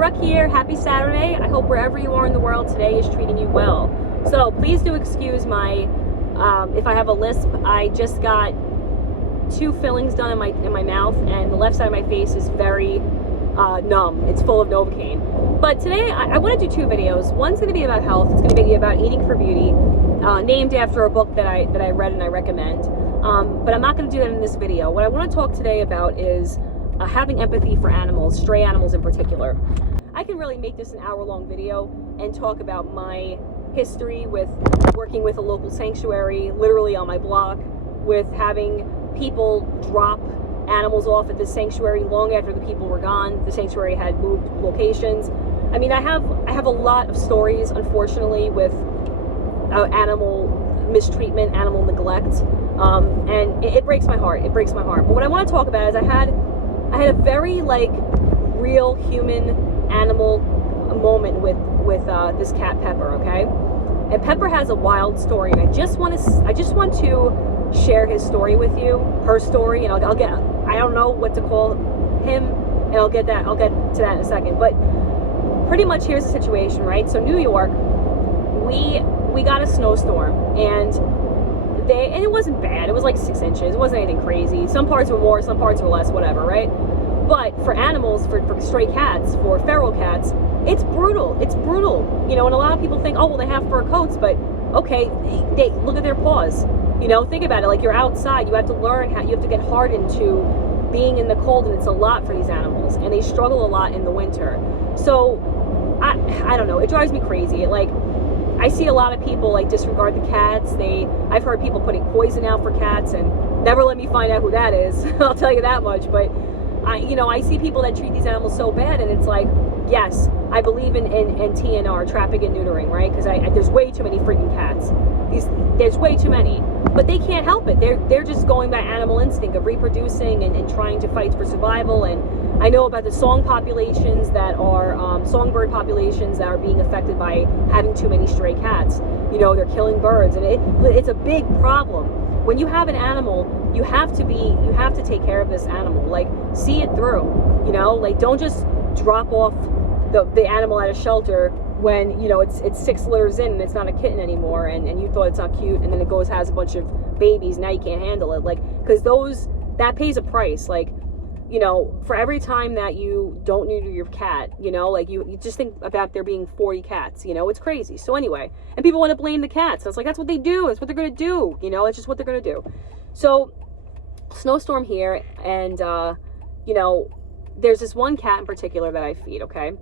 Brooke here. Happy Saturday. I hope wherever you are in the world today is treating you well. So please do excuse my, if I have a lisp. I just got 2 fillings done in my mouth, and the left side of my face is very numb. It's full of Novocaine. But today I want to do 2 videos. One's going to be about health. It's going to be about eating for beauty, named after a book that I read and I recommend. But I'm not going to do that in this video. What I want to talk today about is having empathy for animals, stray animals in particular. I can really make this an hour-long video and talk about my history with working with a local sanctuary, literally on my block, with having people drop animals off at the sanctuary long after the people were gone. The sanctuary had moved locations. I mean, I have a lot of stories, unfortunately, with animal mistreatment, animal neglect, and it breaks my heart. It breaks my heart. But what I want to talk about is I had a very real human animal moment with this cat Pepper, okay? And Pepper has a wild story, and I just want to share his story with you, her story, and I'll get, I don't know what to call him, and I'll get to that in a second. But pretty much here's the situation, right? So New York, we got a snowstorm, and it wasn't bad. It was like 6 inches. It wasn't anything crazy. Some parts were more, some parts were less, whatever, right? But for animals, for stray cats, for feral cats, it's brutal. It's brutal. You know, and a lot of people think, oh, well, they have fur coats, but okay, they look at their paws. You know, think about it. Like, you're outside. You have to learn how, you have to get hardened to being in the cold, and it's a lot for these animals, and they struggle a lot in the winter. So, I don't know. It drives me crazy. I see a lot of people disregard the cats. I've heard people putting poison out for cats, and never let me find out who that is. I'll tell you that much. But I see people that treat these animals so bad, and it's like, yes, I believe in TNR, traffic and neutering, right? Because there's way too many freaking cats. There's way too many, but they can't help it. They're just going by animal instinct of reproducing and trying to fight for survival. And I know about the songbird populations that are being affected by having too many stray cats. You know, they're killing birds, and it's a big problem. When you have an animal, you have to take care of this animal. See it through. You know, don't just drop off the animal at a shelter when, it's 6 litters in and it's not a kitten anymore, and you thought it's not cute, and then it has a bunch of babies. Now you can't handle it. Because that pays a price. For every time that you don't neuter your cat, you just think about there being 40 cats, it's crazy. So anyway, and people want to blame the cats. It's that's what they do. It's what they're going to do. It's just what they're going to do. So, snowstorm here, and, there's this one cat in particular that I feed, okay?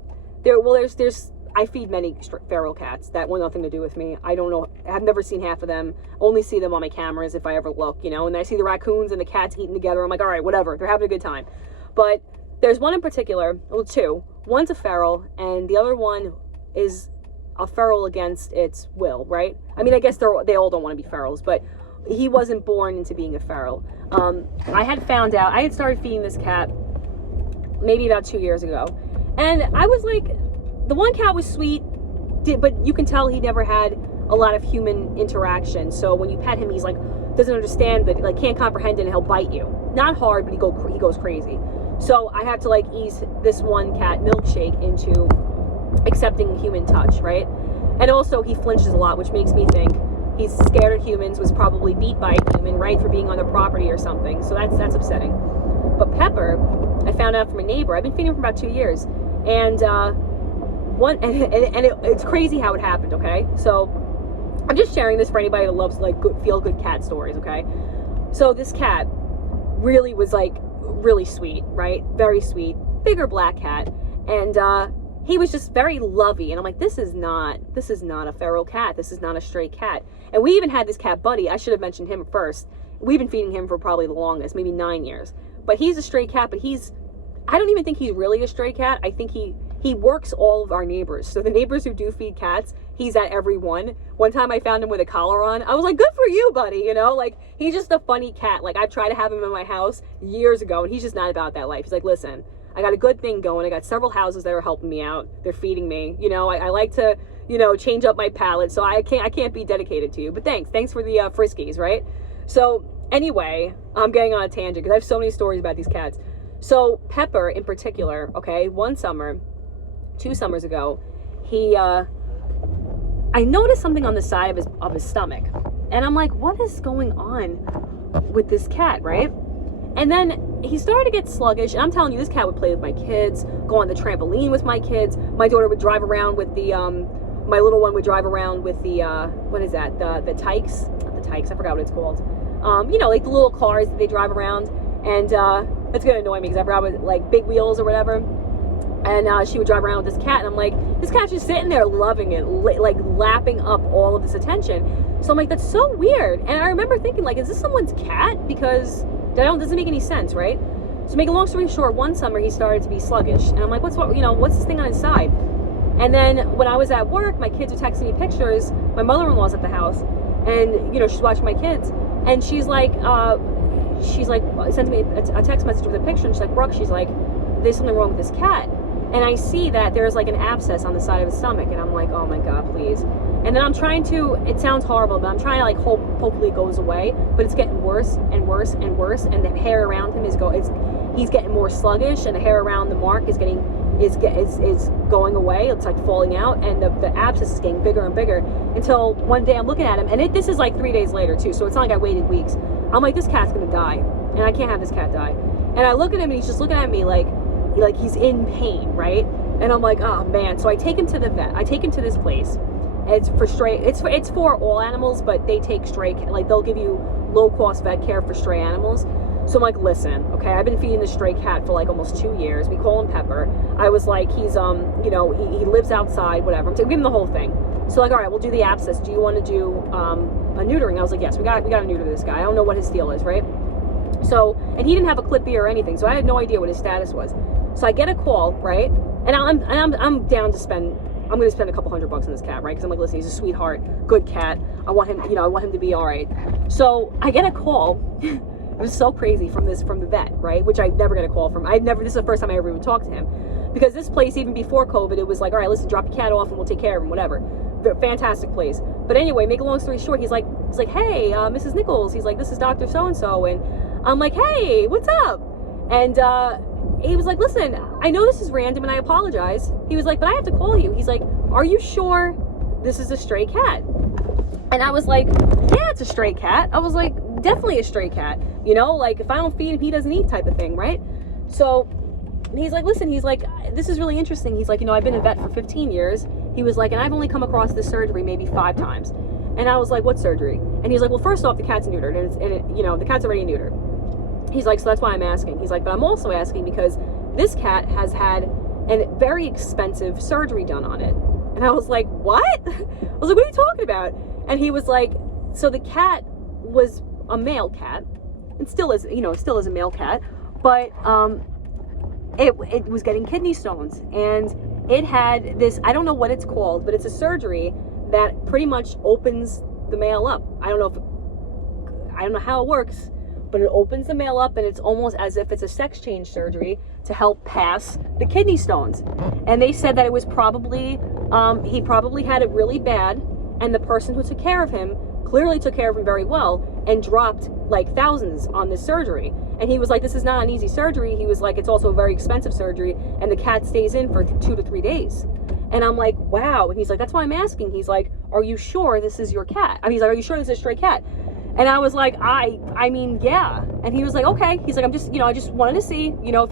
I feed many feral cats that want nothing to do with me. I don't know. I've never seen half of them. Only see them on my cameras if I ever look, and then I see the raccoons and the cats eating together. I'm like, all right, whatever. They're having a good time. But there's one in particular, well, 2. One's a feral, and the other one is a feral against its will, right? I mean, I guess they all don't want to be ferals, but he wasn't born into being a feral. I had started feeding this cat maybe about 2 years ago, and I was like, the one cat was sweet, but you can tell he never had a lot of human interaction. So when you pet him, he's doesn't understand, but can't comprehend it, and he'll bite you. Not hard, but he goes crazy. So I have to ease this one cat, Milkshake, into accepting human touch, right? And also he flinches a lot, which makes me think he's scared of humans, was probably beat by a human, right, for being on their property or something. So that's upsetting. But Pepper, I found out from a neighbor. I've been feeding him for about 2 years, and it's crazy how it happened, okay? So I'm just sharing this for anybody that loves feel-good cat stories, okay? So this cat really was really sweet, right? Very sweet, bigger black cat, and he was just very lovey, and I'm like, this is not a feral cat. This is not a stray cat. And we even had this cat Buddy. I should have mentioned him first. We've been feeding him for probably the longest, maybe 9 years. But he's a stray cat, but I don't even think he's really a stray cat. I think he works all of our neighbors. So the neighbors who do feed cats, he's at every one. One time I found him with a collar on. I was like, good for you, buddy. He's just a funny cat. I tried to have him in my house years ago, and he's just not about that life. He's like, listen, I got a good thing going. I got several houses that are helping me out. They're feeding me. I like to, change up my palate. So I can't be dedicated to you. But thanks for the Friskies, right? So anyway, I'm getting on a tangent because I have so many stories about these cats. So Pepper in particular, okay, one summer, 2 summers ago, he I noticed something on the side of his stomach, and I'm like, what is going on with this cat, right? And then he started to get sluggish, and I'm telling you, this cat would play with my kids, go on the trampoline with my kids. My daughter would drive around with the my little one would drive around with the what is that, the tykes, not the tykes, I forgot what it's called, you know, like the little cars that they drive around. And it's gonna annoy me because I brought with like big wheels or whatever, and she would drive around with this cat, and I'm like, this cat's just sitting there loving it, like lapping up all of this attention. So I'm like, that's so weird. And I remember thinking, like, is this someone's cat? Because that doesn't make any sense, right? So make a long story short, one summer he started to be sluggish, and I'm like, what's this thing on his side? And then when I was at work, my kids were texting me pictures. My mother-in-law's at the house, and you know, she's watching my kids, and she's like sends me a text message with a picture, and she's like, Brooke, she's like, there's something wrong with this cat. And I see that there's like an abscess on the side of his stomach, and I'm like, oh my God, please. And then I'm trying to, it sounds horrible, but I'm trying to like hopefully it goes away, but it's getting worse and worse and worse, and the hair around him he's getting more sluggish, and the hair around the mark is going away. It's like falling out, and the abscess is getting bigger and bigger, until one day I'm looking at him, and this is like 3 days later too, so it's not like I waited weeks. I'm like, this cat's gonna die, and I can't have this cat die. And I look at him, and he's just looking at me like he's in pain, right? And I'm like, oh man. So I take him to the vet. I take him to this place. It's for stray. It's for all animals, but they take stray. Like, they'll give you low-cost vet care for stray animals. So I'm like, listen, okay, I've been feeding this stray cat for like almost 2 years. We call him Pepper. I was like, he's you know, he lives outside, whatever. I'm give him the whole thing. So like, all right, we'll do the abscess. Do you want to do a neutering? I was like, yes, we got to neuter this guy. I don't know what his deal is, right? So, and he didn't have a clip ear or anything, so I had no idea what his status was. So I get a call, right? And I'm down to spend. I'm going to spend a couple $100 on this cat, right? Because I'm like, listen, he's a sweetheart, good cat. I want him, you know, I want him to be all right. So I get a call. It was so crazy from the vet, right? Which I never get a call from. This is the first time I ever even talked to him. Because this place, even before COVID, it was like, all right, listen, drop your cat off and we'll take care of him, whatever. Fantastic place. But anyway, make a long story short, he's like, hey, Mrs. Nichols. He's like, this is Dr. So-and-so. And I'm like, hey, what's up? And he was like, listen, I know this is random and I apologize. He was like, but I have to call you. He's like, are you sure this is a stray cat? And I was like, yeah, it's a stray cat. I was like, definitely a stray cat. You know, like, if I don't feed him, he doesn't eat type of thing, right? So he's like, listen, he's like, this is really interesting. He's like, you know, I've been a vet for 15 years. He was like, and I've only come across this surgery maybe 5 times. And I was like, what surgery? And he's like, well, first off, the cat's neutered, and you know, the cat's already neutered. He's like, so that's why I'm asking. He's like, but I'm also asking because this cat has had a very expensive surgery done on it. And I was like, what? I was like, what are you talking about? And he was like, so the cat was a male cat, and still is, you know, still is a male cat, but it was getting kidney stones, and it had this, I don't know what it's called, but it's a surgery that pretty much opens the male up. I don't know how it works, but it opens the male up, and it's almost as if it's a sex change surgery to help pass the kidney stones. And they said that it was probably, he probably had it really bad, and the person who took care of him clearly took care of him very well and dropped like thousands on this surgery. And he was like, this is not an easy surgery. He was like, it's also a very expensive surgery, and the cat stays in for 2 to 3 days. And I'm like, wow. And he's like, that's why I'm asking. He's like, are you sure this is your cat? I mean, he's like, are you sure this is a stray cat? And I was like, I mean, yeah. And he was like, okay. He's like, I'm just, you know, I just wanted to see, you know,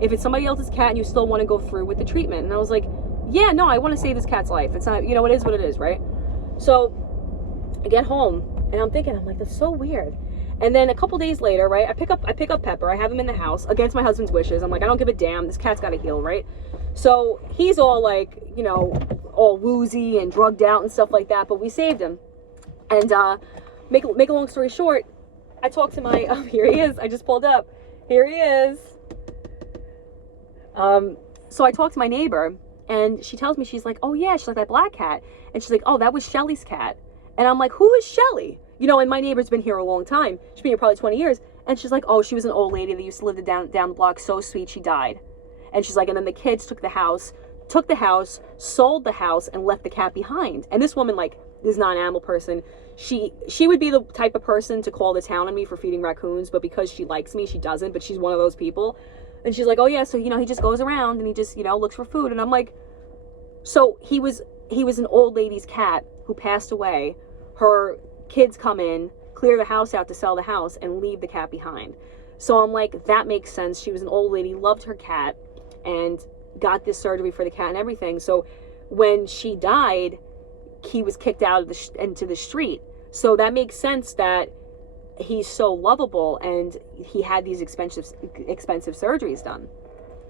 if it's somebody else's cat and you still want to go through with the treatment. And I was like, yeah, no, I want to save this cat's life. It's not, you know, it is what it is, right? So I get home, and I'm thinking, I'm like, that's so weird. And then a couple days later, right, I pick up Pepper. I have him in the house against my husband's wishes. I'm like, I don't give a damn. This cat's got to heal, right? So he's all like, you know, all woozy and drugged out and stuff like that. But we saved him. And make a long story short, I talked to my, oh, here he is. I just pulled up. Here he is. So I talked to my neighbor, and she tells me, she's like, oh yeah, she's like, that black cat. And she's like, oh, that was Shelly's cat. And I'm like, who is Shelly? You know, and my neighbor's been here a long time. She's been here probably 20 years. And she's like, oh, she was an old lady that used to live down the block. So sweet, she died. And she's like, and then the kids took the house, sold the house, and left the cat behind. And this woman, like, is not an animal person. She would be the type of person to call the town on me for feeding raccoons, but because she likes me, she doesn't. But she's one of those people. And she's like, oh yeah, so, you know, he just goes around and he just, you know, looks for food. And I'm like, So he was an old lady's cat who passed away. Her kids come in, clear the house out to sell the house, and leave the cat behind. So I'm like, that makes sense. She was an old lady, loved her cat, and got this surgery for the cat and everything. So when she died, he was kicked out of into the street. So that makes sense that he's so lovable and he had these expensive surgeries done.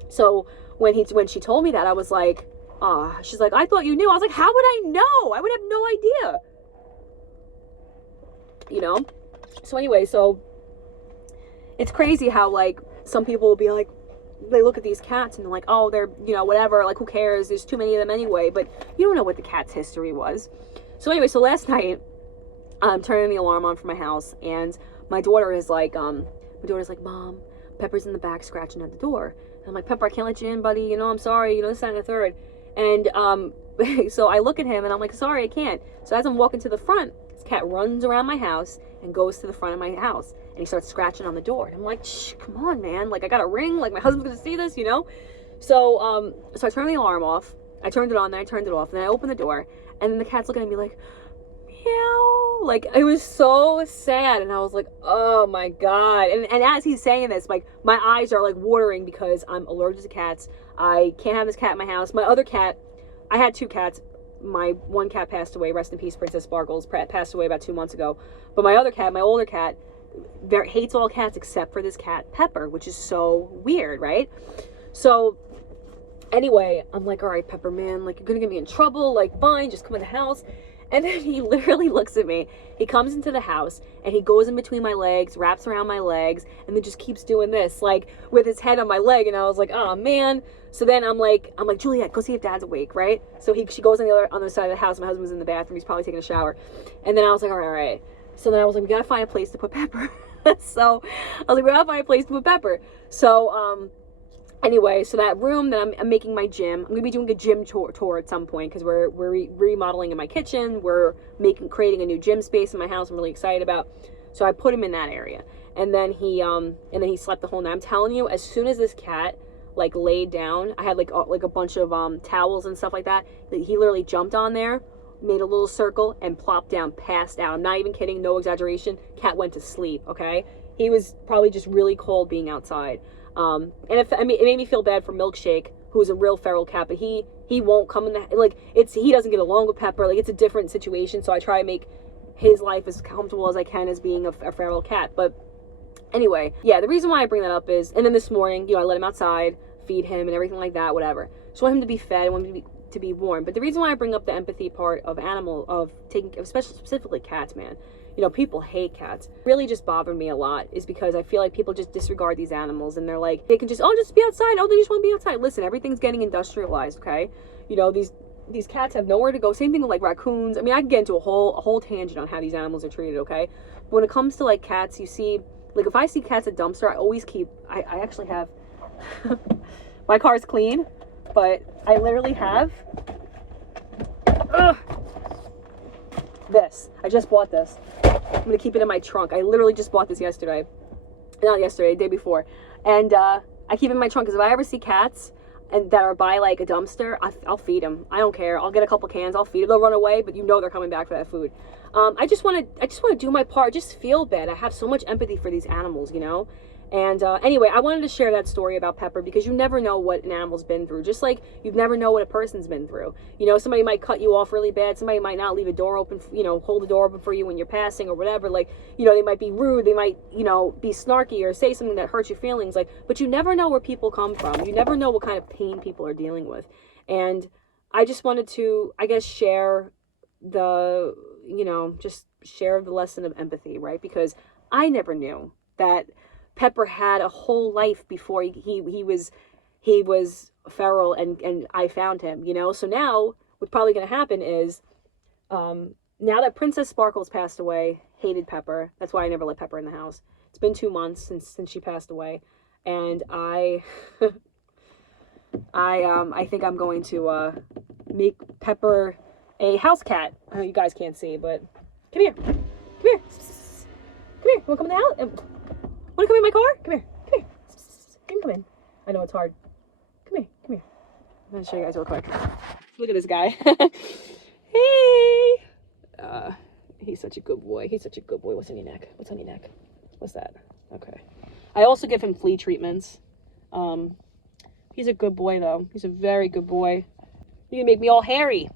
So when she told me that, I was like, ah, she's like, I thought you knew. I was like, how would I know? I would have no idea. You know? So anyway, so it's crazy how, like, some people will be like, they look at these cats and they're like, oh, they're, you know, whatever, like, who cares? There's too many of them anyway. But you don't know what the cat's history was. So anyway, so last night, I'm turning the alarm on for my house, and my daughter is like, Mom, Pepper's in the back scratching at the door. And I'm like, Pepper, I can't let you in, buddy. You know, I'm sorry. You know, this, that, and the third. And so I look at him and I'm like, sorry, I can't. So as I'm walking to the front, this cat runs around my house and goes to the front of my house, and he starts scratching on the door. And I'm like, shh, come on, man. Like, I got a ring. Like, my husband's gonna see this, you know? So so I turned the alarm off. I turned it on, then I turned it off, and then I opened the door, and then the cat's looking at me like, meow. Like, it was so sad, and I was like, oh my God. And as he's saying this, like, my eyes are like watering because I'm allergic to cats. I can't have this cat in my house. My other cat, I had 2 cats. My one cat passed away, rest in peace, Princess Sparkles, passed away about 2 months ago. But my other cat, my older cat, hates all cats except for this cat, Pepper, which is so weird, right? So anyway, I'm like, all right, Pepper, man, like, you're gonna get me in trouble. Like, fine, just come in the house. And then he literally looks at me. He comes into the house and he goes in between my legs, wraps around my legs, and then just keeps doing this, like, with his head on my leg. And I was like, oh man. So then I'm like, Juliet, go see if Dad's awake, right? So she goes on the other side of the house. My husband's in the bathroom. He's probably taking a shower. And then I was like, all right. So then I was like, we gotta find a place to put Pepper. So I was like, we gotta find a place to put Pepper. So anyway, so that room that I'm making my gym, I'm gonna be doing a gym tour at some point because we're remodeling in my kitchen. We're creating a new gym space in my house. I'm really excited about. So I put him in that area, and then he slept the whole night. I'm telling you, as soon as this cat like laid down, I had like a bunch of towels and stuff like that. He literally jumped on there, made a little circle, and plopped down, passed out. I'm not even kidding, no exaggeration. Cat went to sleep. Okay, he was probably just really cold being outside. And it made me feel bad for Milkshake, who's a real feral cat, but he won't come in the, like, he doesn't get along with Pepper. Like, it's a different situation, so I try to make his life as comfortable as I can as being a feral cat. But anyway, yeah, the reason why I bring that up is, and then this morning, you know, I let him outside, feed him and everything like that, whatever. So I want him to be fed, I want him to be warm. But the reason why I bring up the empathy part of especially specifically cats, man, you know, people hate cats. Really just bothered me a lot is because I feel like people just disregard these animals, and they're like, they can just be outside. Oh, they just want to be outside. Listen, everything's getting industrialized, okay? You know, these cats have nowhere to go. Same thing with like raccoons. I mean, I can get into a whole tangent on how these animals are treated, okay? But when it comes to like cats, you see, like, if I see cats at dumpster, I always I actually have, my car's clean, but I literally have, this. I just bought this. I'm gonna keep it in my trunk. I literally just bought this yesterday. Not yesterday, the day before. And I keep it in my trunk because if I ever see cats and that are by like a dumpster, I'll feed them. I don't care. I'll get a couple cans. I'll feed them. They'll run away, but you know they're coming back for that food. I just want to do my part. Just feel bad. I have so much empathy for these animals, you know. And anyway, I wanted to share that story about Pepper because you never know what an animal's been through. Just like you never know what a person's been through. You know, somebody might cut you off really bad. Somebody might not leave a door open, you know, hold the door open for you when you're passing or whatever. Like, you know, they might be rude. They might, you know, be snarky or say something that hurts your feelings. Like, but you never know where people come from. You never know what kind of pain people are dealing with. And I just wanted to, I guess, share the, you know, just share the lesson of empathy, right? Because I never knew that Pepper had a whole life before he was feral and I found him, you know. So now what's probably going to happen is now that Princess Sparkles passed away, hated Pepper. That's why I never let Pepper in the house. It's been 2 months since she passed away, and I think I'm going to make Pepper a house cat. I know you guys can't see, but come here. Come here. Come here. You want to come in the house? Want to come in my car? Come here. Come here. You can come in. I know it's hard. Come here. Come here. gonna show you guys real quick. Look at this guy. Hey! He's such a good boy. He's such a good boy. What's on your neck? What's on your neck? What's that? Okay. I also give him flea treatments. He's a good boy, though. He's a very good boy. You can make me all hairy.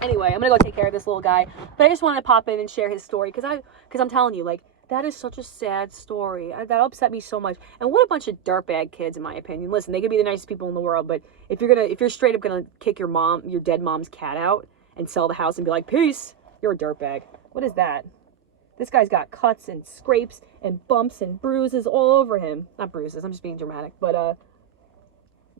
Anyway, I'm gonna go take care of this little guy. But I just wanted to pop in and share his story because I'm telling you, like, that is such a sad story. That upset me so much. And what a bunch of dirtbag kids, in my opinion. Listen, they could be the nicest people in the world, but if you're straight up gonna kick your dead mom's cat out and sell the house and be like, peace, you're a dirtbag. What is that? This guy's got cuts and scrapes and bumps and bruises all over him. Not bruises, I'm just being dramatic. But,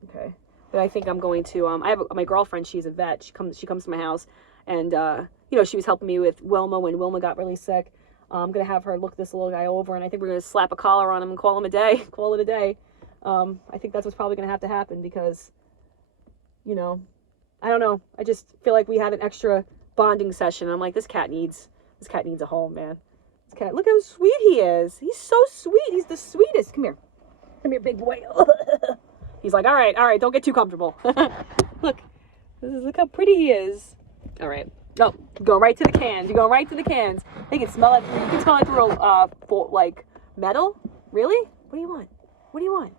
okay. But I think I'm going to, I have my girlfriend, she's a vet. She comes to my house, and, you know, she was helping me with Wilma when Wilma got really sick. I'm going to have her look this little guy over, and I think we're going to slap a collar on him and call him a day. Call it a day. I think that's what's probably going to have to happen because, you know, I don't know. I just feel like we had an extra bonding session. I'm like, this cat needs a home, man. This cat, look how sweet he is. He's so sweet. He's the sweetest. Come here, big boy. He's like, all right, don't get too comfortable. Look how pretty he is. All right. Oh, going right to the cans. You're going right to the cans. They can smell it. You can smell it through like metal. Really? What do you want? What do you want?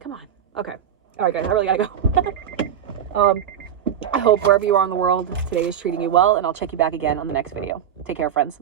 Come on. Okay. All right, guys. I really gotta go. I hope wherever you are in the world, today is treating you well, and I'll check you back again on the next video. Take care, friends.